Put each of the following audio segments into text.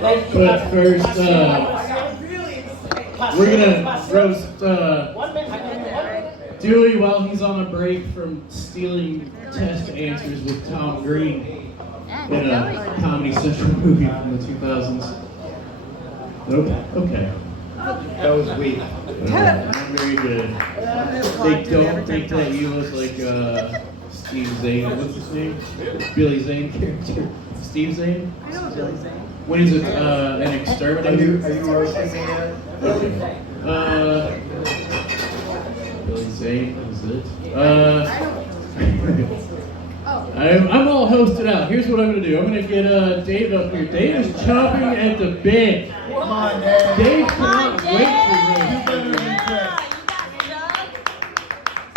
But first, we're gonna roast Dewey while he's on a break from stealing test answers with Tom Green in a Comedy Central movie from the 2000s. Nope. Okay. That was weak. Very good. They don't think that you look like Steve Zane. What's his name? Billy Zane character. Steve Zane? I know Billy Zane. When he's an exterminator. Are you roasting me yet? Okay. Billy Zane is it? I'm all hosted out. Here's what I'm gonna do. I'm gonna get Dave up here. Dave is chomping at the bit. Come on, Dave. Dave cannot wait for this.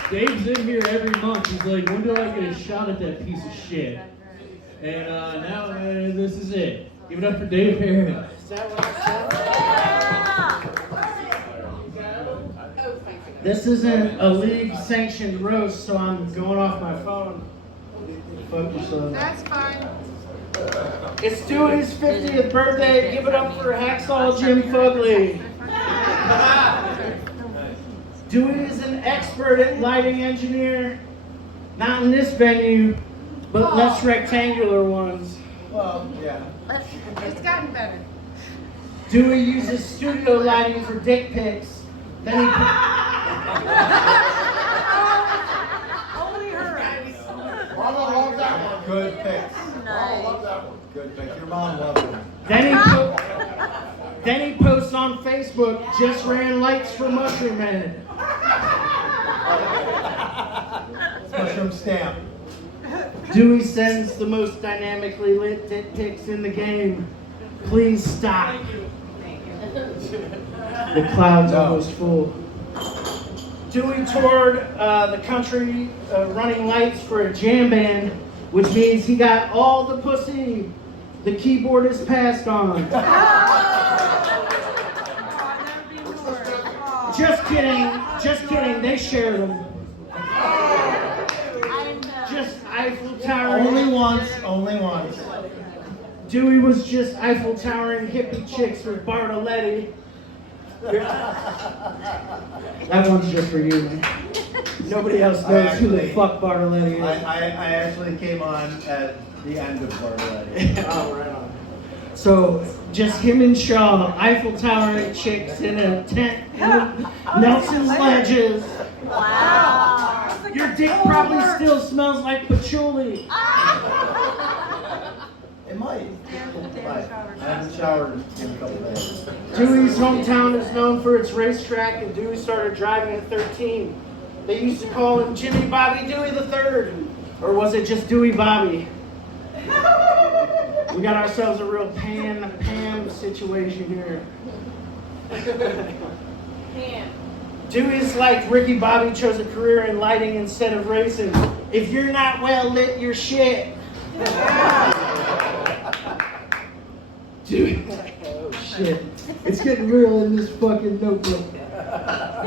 Dave's in here every month. He's like, when do I get a shot at that piece of shit? And now this is it. Give it up for Dave Harriman. Is that what I said? This isn't a league-sanctioned roast, so I'm going off my phone. Focus on. That's fine. It's Dewey's 50th birthday. Give it up for Hacksaw Jim Fugly. Dewey is an expert at lighting engineer. Not in this venue, but less rectangular ones. Well, yeah. It's gotten better. Dewey uses studio lighting for dick pics. Then he... Only her. Mama loves that one. Good pick. Mama loves that one. Good pick. Your mom loves it. Then he posts on Facebook, just ran lights for Mushroom Head. Mushroom stamp. Dewey sends the most dynamically lit dick pics in the game. Please stop. The cloud's almost full. Dewey toured the country running lights for a jam band, which means he got all the pussy the keyboardist passed on. Just kidding, they shared them. Just Eiffel Tower. Only once. Dewey was just Eiffel Towering hippie chicks with Bartoletti. That one's just for you, man. Nobody else knows who the fuck Bartoletti is. I actually came on at the end of Spotlight. Oh, right on. So, just him and Shaw, Eiffel Towering chicks in a tent, Nelson's Ledges. Wow. Your dick probably still smells like patchouli. It might. I haven't showered in a couple days. Dewey's hometown is known for its racetrack, and Dewey started driving at 13. They used to call him Jimmy Bobby Dewey III. Or was it just Dewey Bobby? We got ourselves a real Pam situation here. Pam. Dewey's like Ricky Bobby chose a career in lighting instead of racing. If you're not well lit, you're shit. Dewey. Oh shit. It's getting real in this fucking notebook.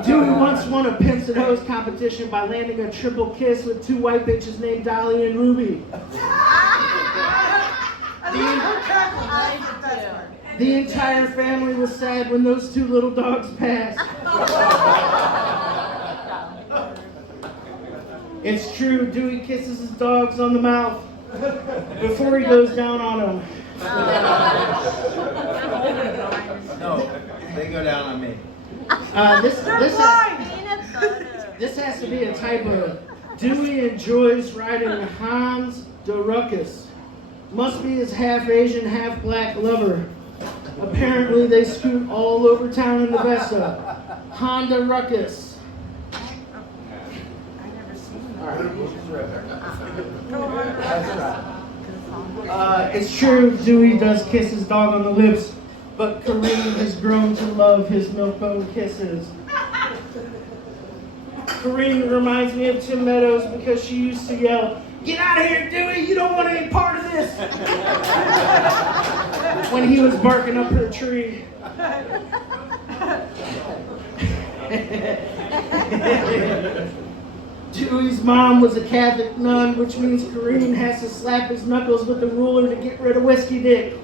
Dewey once won a pimps and hoes competition by landing a triple kiss with two white bitches named Dolly and Ruby. The entire family was sad when those two little dogs passed. It's true, Dewey kisses his dogs on the mouth before he goes down on them. No, they go down on me. This has to be a typo. Dewey enjoys riding Hans de Ruckus. Must be his half Asian, half black lover. Apparently they scoot all over town in the Vesta. Honda Ruckus. It's true, Dewey does kiss his dog on the lips, but Kareem has grown to love his milk-bone kisses. Kareem reminds me of Tim Meadows because she used to yell, "Get out of here, Dewey, you don't want any part of this," when he was barking up her tree. Dewey's mom was a Catholic nun, which means Kareem has to slap his knuckles with a ruler to get rid of whiskey dick.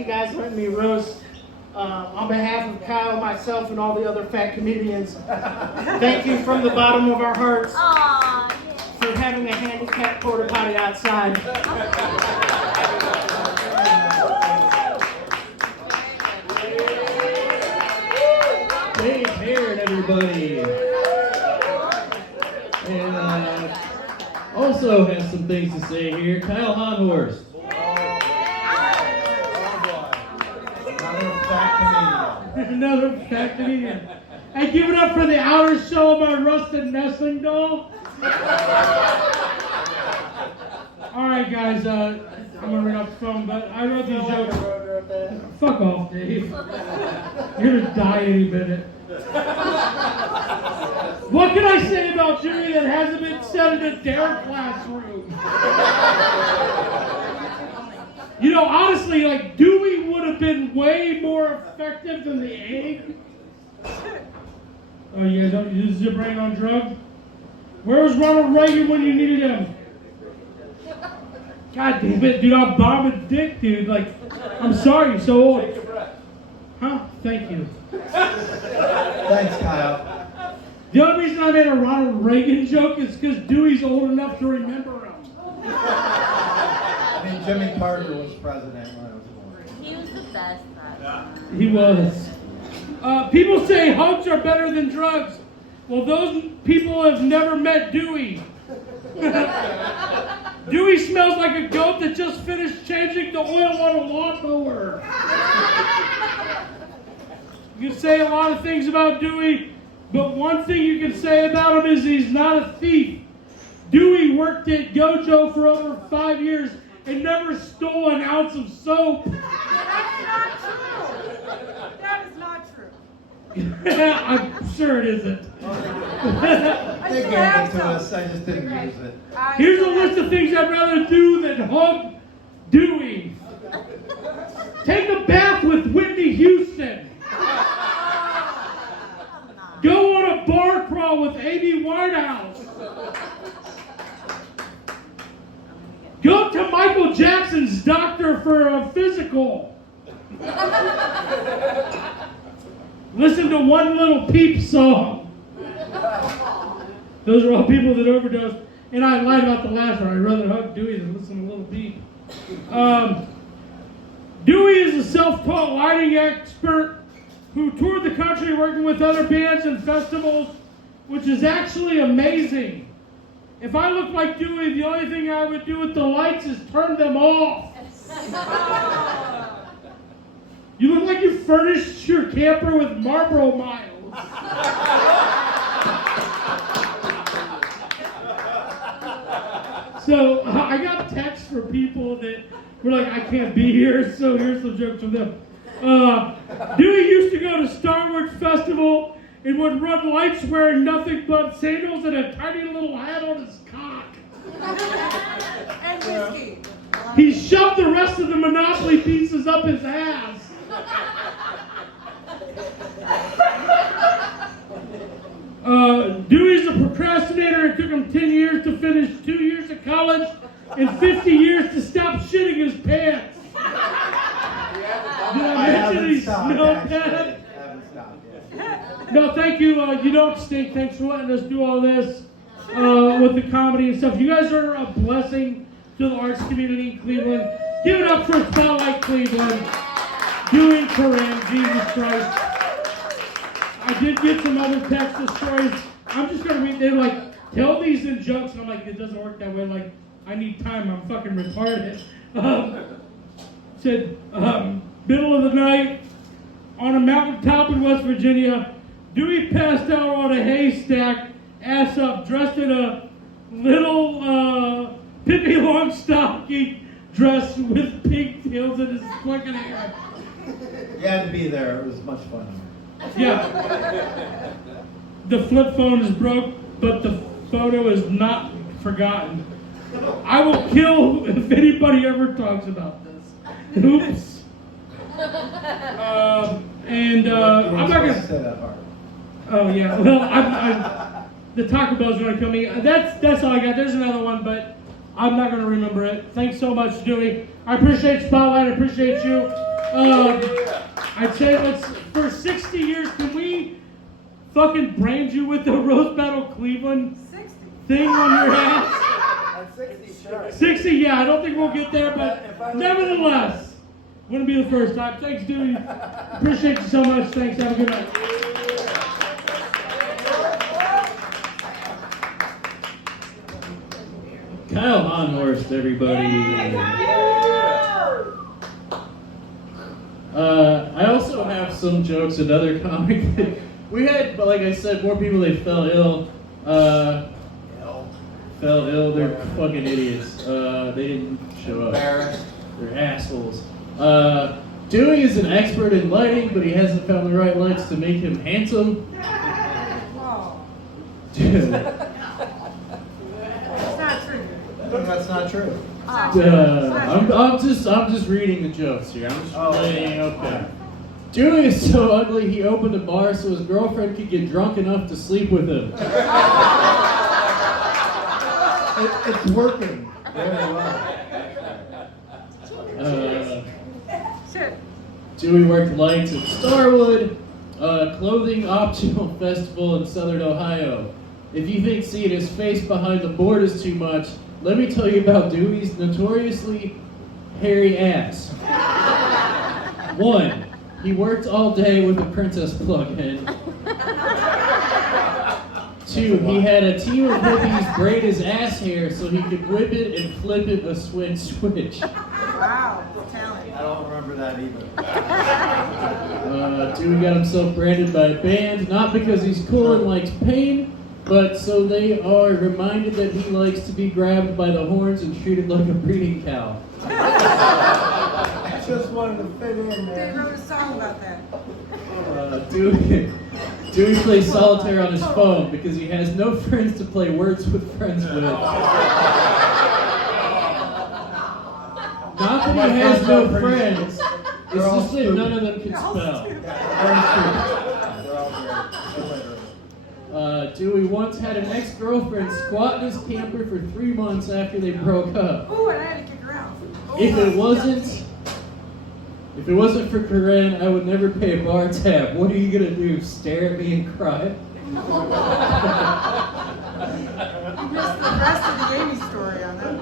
you guys letting me roast. On behalf of Kyle, myself, and all the other fat comedians, thank you from the bottom of our hearts for having a handicapped porta potty outside. Hey, Karen, everybody. And also has some things to say here. Kyle Honhorst. Another fat comedian. Hey, give it up for the outer shell of my rusted nestling doll. Alright, guys, I'm gonna read off the phone, but I wrote these jokes. Fuck off, Dave. You're gonna die any minute. What can I say about Dewey that hasn't been said in a dare classroom? You know, honestly, like, Dewey would have been way more effective than the egg. Oh, you guys don't use your brain on drugs? Where was Ronald Reagan when you needed him? God damn it, dude, I'm bombing dick, dude. Like, I'm sorry, you're so old. Huh? Thank you. Thanks, Kyle. The only reason I made a Ronald Reagan joke is because Dewey's old enough to remember him. I mean, Jimmy Carter was president when I was born. He was the best president. He was. People say hugs are better than drugs. Well, those people have never met Dewey. Dewey smells like a goat that just finished changing the oil on a lawnmower. You can say a lot of things about Dewey, but one thing you can say about him is he's not a thief. Dewey worked at Gojo for over 5 years and never stole an ounce of soap. That's not true. That is not true. I'm sure it isn't. They gave it to us, I just didn't use it. Here's a list of things I'd rather do than hug Dewey. Take a bath with Whitney Houston. Go on a bar crawl with Amy Winehouse. Go to Michael Jackson's doctor for a physical. Listen to One Little Peep song. Those are all people that overdosed. And I lied about the last one. I'd rather hug Dewey than listen to Little Peep. Dewey is a self-taught lighting expert who toured the country working with other bands and festivals, which is actually amazing. If I looked like Dewey, the only thing I would do with the lights is turn them off. You look like you furnished your camper with Marlboro miles. So I got texts from people that were like, I can't be here, so here's some jokes from them. Dewey used to go to Star Wars Festival and would run lights wearing nothing but sandals and a tiny little hat on his cock. And whiskey. He shoved the rest of the Monopoly pieces up his ass. Dewey's a procrastinator. It took him 10 years to finish 2 years of college and 50 years to stop shitting his pants. Did I mention he smelled bad? No, thank you. You don't stink. Thanks for letting us do all this with the comedy and stuff. You guys are a blessing to the arts community in Cleveland. Give it up for Spotlight Cleveland. Dewey Corinne, Jesus Christ. I did get some other Texas stories. I'm just going to read. They're like, tell these in jokes. And I'm like, it doesn't work that way. Like, I need time. I'm fucking retarded. Said, middle of the night, on a mountaintop in West Virginia, Dewey passed out on a haystack, ass up, dressed in a little Pippi Longstocking dress with pigtails in his fucking hair. You had to be there, it was much fun. Yeah. The flip phone is broke, but the photo is not forgotten. I will kill if anybody ever talks about this. Oops. I'm not gonna say that part. Oh yeah. Well, I'm the Taco Bell's gonna kill me. That's all I got. There's another one, but I'm not gonna remember it. Thanks so much, Dewey. I appreciate Spotlight. I appreciate you. I'd say let's, for 60 years, can we fucking brand you with the Rose Battle Cleveland 60. thing on your ass? At 60, sure. 60, yeah, I don't think we'll get there, but nevertheless, wouldn't be the first time. Thanks, Dewey. Appreciate you so much. Thanks, have a good night. Kyle Honhorst, everybody. I also have some jokes, another comic. We had, like I said, more people that fell ill. Fell ill, they're fucking idiots. They didn't show up. Embarrassed. They're assholes. Dewey is an expert in lighting, but he hasn't found the right lights to make him handsome. Oh, Dude. it's not true. That's not true. I'm just reading the jokes here. I'm just relaying. Okay. Dewey is so ugly he opened a bar so his girlfriend could get drunk enough to sleep with him. It's working very well. Shit. Dewey worked lights at Starwood, clothing optional festival in Southern Ohio. If you think seeing his face behind the board is too much, let me tell you about Dewey's notoriously hairy ass. 1. He worked all day with a princess plug-in. 2. He had a team of hippies braid his ass hair so he could whip it and flip it a switch. Wow, talent. I don't remember that either. Dewey got himself branded by a band, not because he's cool and likes pain, but so they are reminded that he likes to be grabbed by the horns and treated like a breeding cow. I just wanted to fit in They there. wrote a song about that. Dewey plays solitaire on his phone because he has no friends to play words with friends with. Not that he has no friends, it's just that none of them can spell. Dewey once had an ex-girlfriend squat in his camper for 3 months after they broke up. Ooh, and I had to kick her out. If it wasn't for Corinne, I would never pay a bar tab. What are you gonna do? Stare at me and cry? You missed the rest of the Amy story on that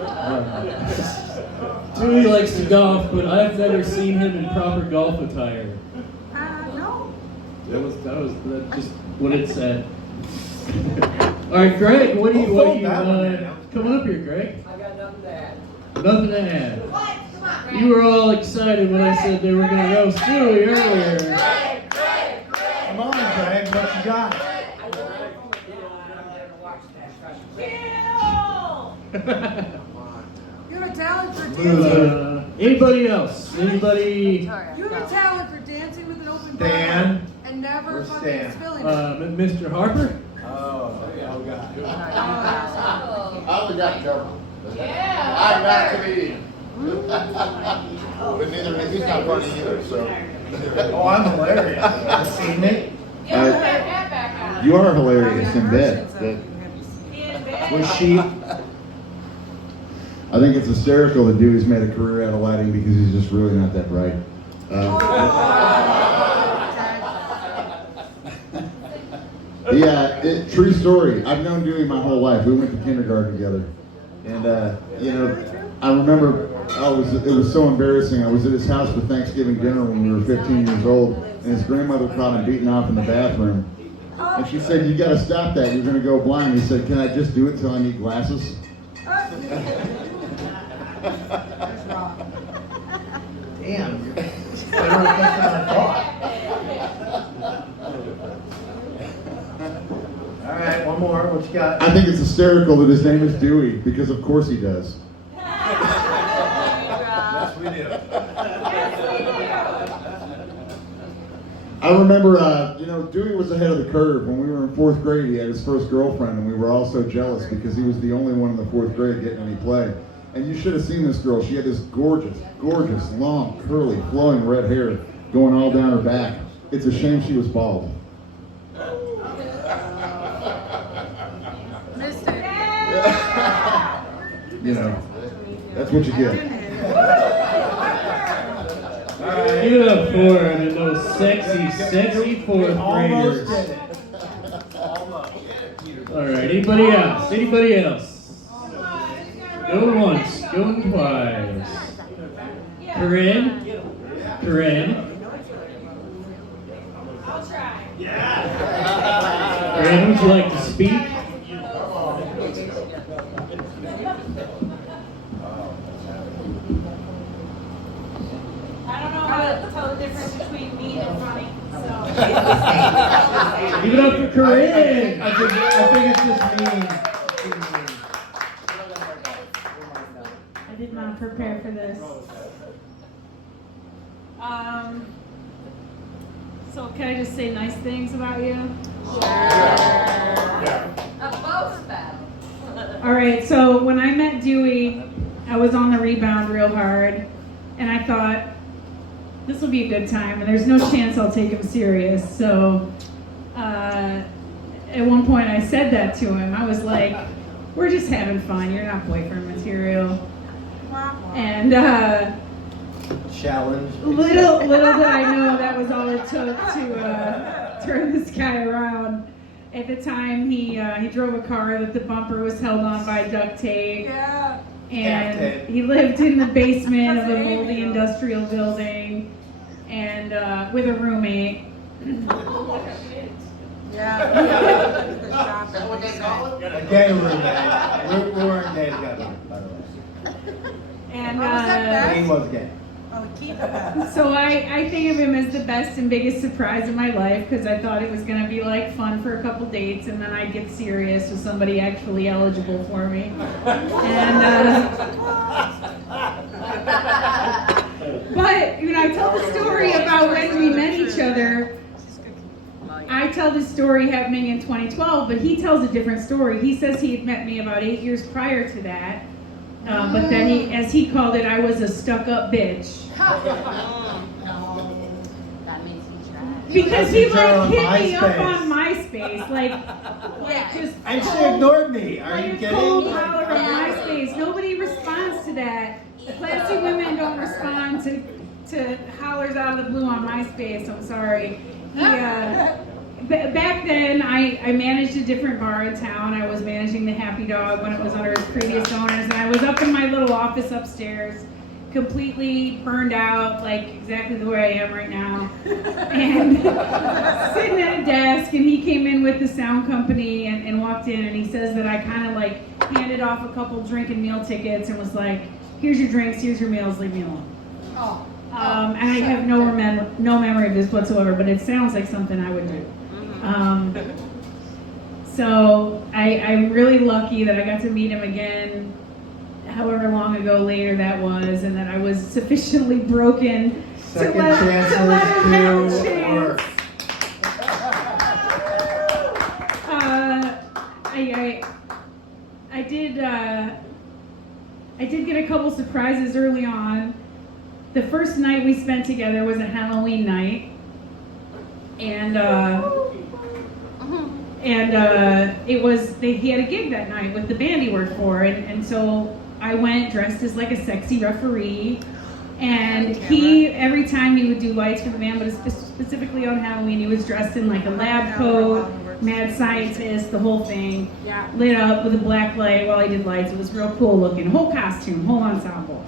one. Dewey likes to golf, but I've never seen him in proper golf attire. No. That's just what it said. All right, Greg, what do you come on up here, Greg? I got nothing to add. Nothing to add. You were all excited when I said they were going to roast Dewey earlier. Come on, Greg, what you got? You have a talent for dancing. Anybody else? Anybody? You have a talent for dancing with an open Stan. bottle and never Where's fucking Stan? spilling it. Mr. Harper? Oh, God. I only got trouble. I'm not a comedian. But neither he's not funny either, so. Oh, I'm hilarious. See me? You are hilarious in bed. Was she? I think it's hysterical that Dewey's made a career out of lighting because he's just really not that bright. True story. I've known Dewey my whole life. We went to kindergarten together. And, I remember it was so embarrassing. I was at his house for Thanksgiving dinner when we were 15 years old, and his grandmother caught him beating off in the bathroom. And she said, "You got to stop that. You're going to go blind." He said, "Can I just do it till I need glasses?" Damn. Better than I thought. All right, one more. What you got? I think it's hysterical that his name is Dewey because of course he does. Yes, we do. I remember, Dewey was ahead of the curve. When we were in 4th grade, he had his first girlfriend, and we were all so jealous because he was the only one in the 4th grade getting any play. And you should have seen this girl. She had this gorgeous, long, curly, flowing red hair going all down her back. It's a shame she was bald. Missed it. That's what you get. All Give it up for those sexy fourth Almost graders. did it. All right, anybody else? Anybody else? Going once, going twice. Corinne? Corinne? I'll try. Corinne, would you like to speak? I don't know how to tell the difference between mean and funny, so. Give it up for Corinne! I think it's just mean. I did not prepare for this. So can I just say nice things about you? All right, so when I met Dewey, I was on the rebound real hard, and I thought, this will be a good time, and there's no chance I'll take him serious. So at one point I said that to him. I was like, we're just having fun. You're not boyfriend material. And Challenge. little did I know that was all it took to turn this guy around. At the time, he drove a car that the bumper was held on by duct tape. Yeah. And he lived in the basement of a moldy industrial building, and with a roommate. Yeah. Is that what they call it? A gay roommate. We weren't gay together, by the way. And Oh, was that He was gay. Oh, keep it up. so I think of him as the best and biggest surprise in my life, because I thought it was going to be like fun for a couple dates, and then I'd get serious with somebody actually eligible for me. And but you know, I tell the story about when we met each other. I tell this story happening in 2012, but he tells a different story. He says he had met me about 8 years prior to that. But then he, as he called it, I was a stuck-up bitch. That means he tried. Because he like hit on me up MySpace. on MySpace, like just And she ignored me. Are like you a kidding? cold holler on MySpace. Nobody responds to that. Classy women don't respond to hollers out of the blue on MySpace. I'm sorry. Back then, I managed a different bar in town. I was managing the Happy Dog when it was under its previous owners, and I was up in my little office upstairs, completely burned out, like exactly the way I am right now, and sitting at a desk. And he came in with the sound company and walked in, and he says that I kind of like handed off a couple drink and meal tickets and was like, "Here's your drinks, here's your meals, leave me alone." And I have no memory of this whatsoever, but it sounds like something I would do. So I'm really lucky that I got to meet him again, however long ago later that was, and that I was sufficiently broken Second to let him have a chances do chance. work. I did get a couple surprises early on. The first night we spent together was a Halloween night, and he had a gig that night with the band he worked for, and so I went dressed as like a sexy referee, and he, every time he would do lights for the band, but specifically on Halloween, he was dressed in like a lab coat, mad scientist, the whole thing, lit up with a black light while he did lights. It was real cool looking, whole costume, whole ensemble.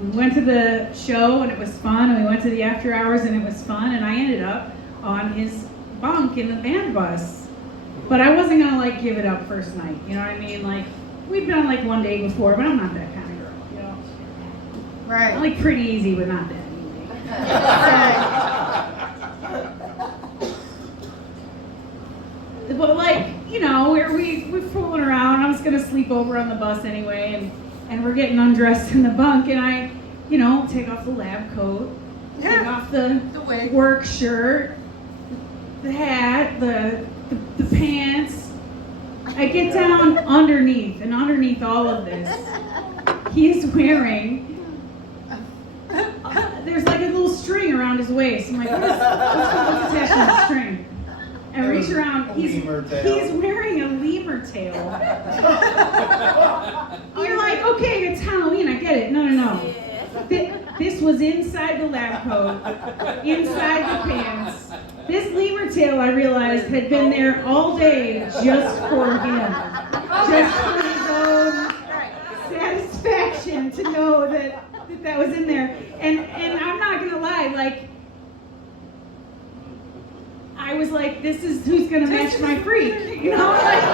We went to the show and it was fun, and we went to the after hours and it was fun, and I ended up on his bunk in the band bus. But I wasn't gonna like give it up first night, you know what I mean? Like, we'd been on like one date before, but I'm not that kind of girl, you know? Right. I like pretty easy, but not that easy. But like, you know, we're fooling around. I was gonna sleep over on the bus anyway, and we're getting undressed in the bunk, and I, you know, take off the lab coat, take off the wig, work shirt, the hat, the pants. I get down underneath, and underneath all of this, he is wearing, there's like a little string around his waist. I'm like, what's attached to the string? I reach around, he's wearing a lemur tail. You're like, okay, it's Halloween, I get it. No. This was inside the lab coat, inside the pants. This lemur tail, I realized, had been there all day just for him. Just for his own satisfaction to know that was in there. And I'm not gonna lie, like, I was like, this is who's gonna match my freak, you know? Like,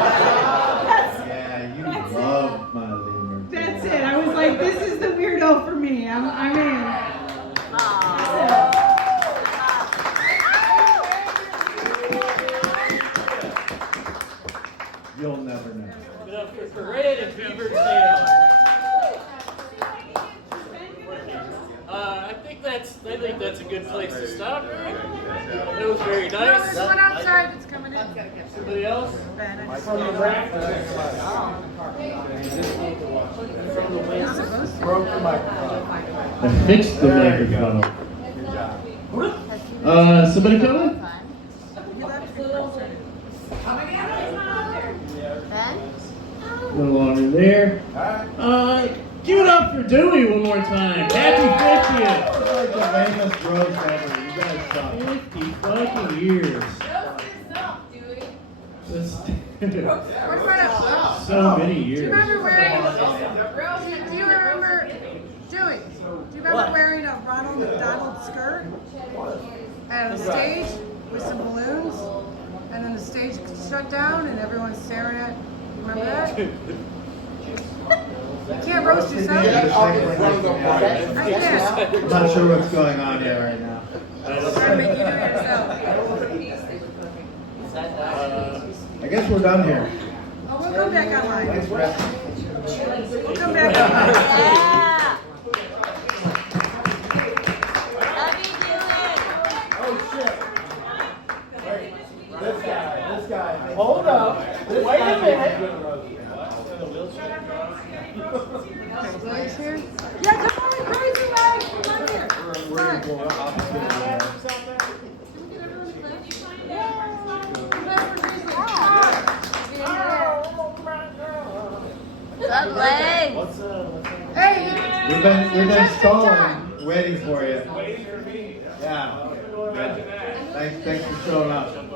you love my lemur. That's it. I was like, this is the weirdo for me. I'm in. That's it. You'll never know. Give it up for Corinne and Beaver Tail. I think that's a good place to stop. It was very No, nice. there's one outside that's coming in. Somebody else? Ben, I just- From the rafters. From the winds. Broke the microphone. I fixed the microphone. Good job. Somebody coming? You left your person. Ben? No longer there. Give it up for Dewey one more time. Happy 50th. It's like the lamest roast ever. You guys suck. 50 fucking years. That's What about so many do you years. remember wearing? Do you remember? Dewey, do you remember wearing a Ronald McDonald skirt at a stage with some balloons, and then the stage shut down and everyone's staring at? You remember that? You can't roast yourself. I can't. I'm not sure what's going on here right now. I'm trying to make you do it yourself. I guess we're done here. Oh, we'll come back online. Thanks, Brett. We'll come back online. Yeah. Love you, Dewey. Oh shit. Wait, this guy. Hold up. Wait a minute. Legs here? Yeah, come on, crazy legs. Come on here. We're going to go opposite. Love legs. Hey, We've been stalling, waiting for you. Waiting for me. Yeah. Good. Thanks for showing up. Love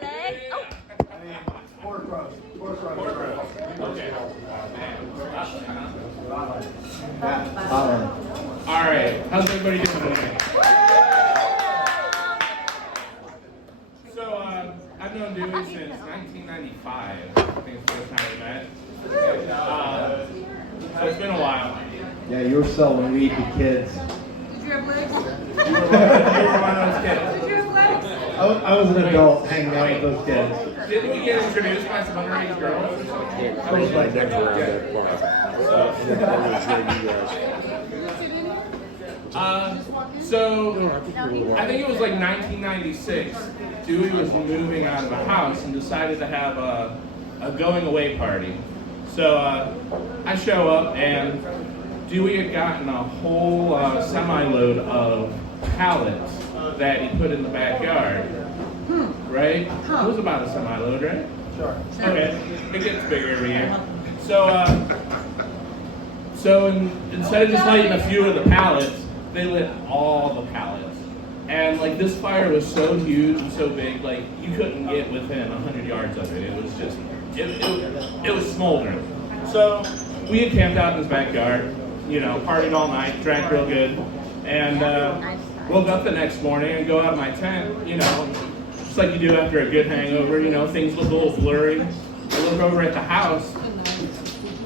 legs. Oh. Pork roast. Okay. All right, how's everybody doing today? So, I've known Dewey since 1995. I think it's the first time we met. So it's been a while. Yeah, you were selling weed to kids. did you have legs? You were one of those kids. Did you have legs? I was an adult hanging out with those kids. Didn't we get introduced by some underage girls or something? I was like that. So I think it was like 1996. Dewey was moving out of a house and decided to have a going away party. So I show up and Dewey had gotten a whole semi-load of pallets that he put in the backyard. Right? It was about a semi-load, right? Sure. Okay, it gets bigger every year. So instead of just lighting a few of the pallets, they lit all the pallets. And like this fire was so huge and so big, like you couldn't get within 100 yards of it. It was just, it was smoldering. So we had camped out in his backyard, you know, partied all night, drank real good, and woke up the next morning and go out of my tent, you know, just like you do after a good hangover, you know, things look a little blurry. I look over at the house,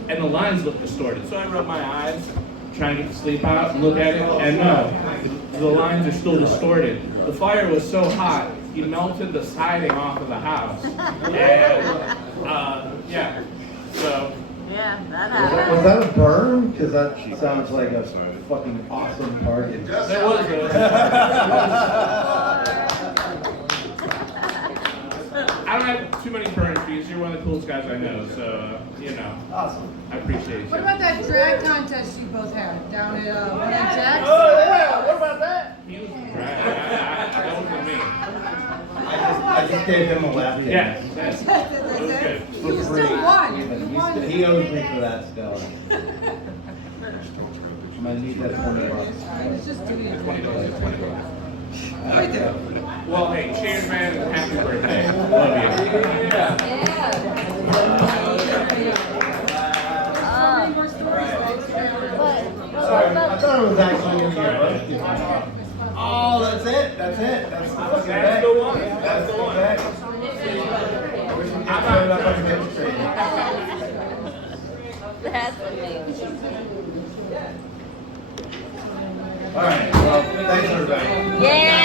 and the lines look distorted. So I rub my eyes, trying to get the sleep out and look at it, and no, the lines are still distorted. The fire was so hot, he melted the siding off of the house. And, yeah, so. Yeah, that happened. Was that a burn? Because that sounds like a fucking awesome party. There was I don't have too many burn fees. You're one of the coolest guys I know, so, you know. Awesome. I appreciate you. What about that drag contest you both had down at Willie Jack's? Oh yeah, what about that? He was drag. That wasn't me. I just gave him a lap Yeah. dance. You still won. You won. He owes me for that still. I'm gonna need that $20. It's just doing it. $20. Right there. Well, hey, cheers, man, and happy birthday. Love you. Sorry, I thought it was actually in your birthday. Oh, that's it. That's it. That's the fucking bag. That's the one. That's the one. bag. We should get turned up on the bench train. That's amazing. All right. Well, thanks everybody. Yeah.